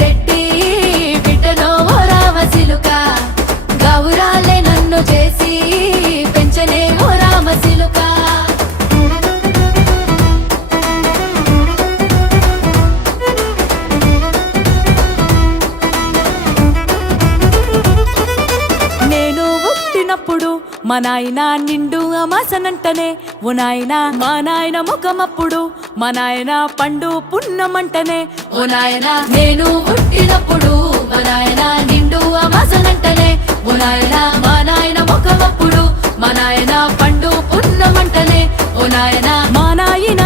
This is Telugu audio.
రెడ్డి బిడ్డనో ఓ రామసిలుక గౌరాలే నన్ను చేసి పెంచనే ఓ రామసిలుక నేను పుట్టినప్పుడు మా నాయన నిండు అమాసనంటనే ఓ నాయన మా నాయన ముఖమప్పుడు మా నాయన పండు పున్నమంటనే ఓ నాయన నేను పుట్టినప్పుడు మా నాయన నిండు అమాసనంటనే ఓ నాయన మా నాయన ముఖమప్పుడు మా నాయన పండు పున్నమంటనే ఓ నాయన మా నాయన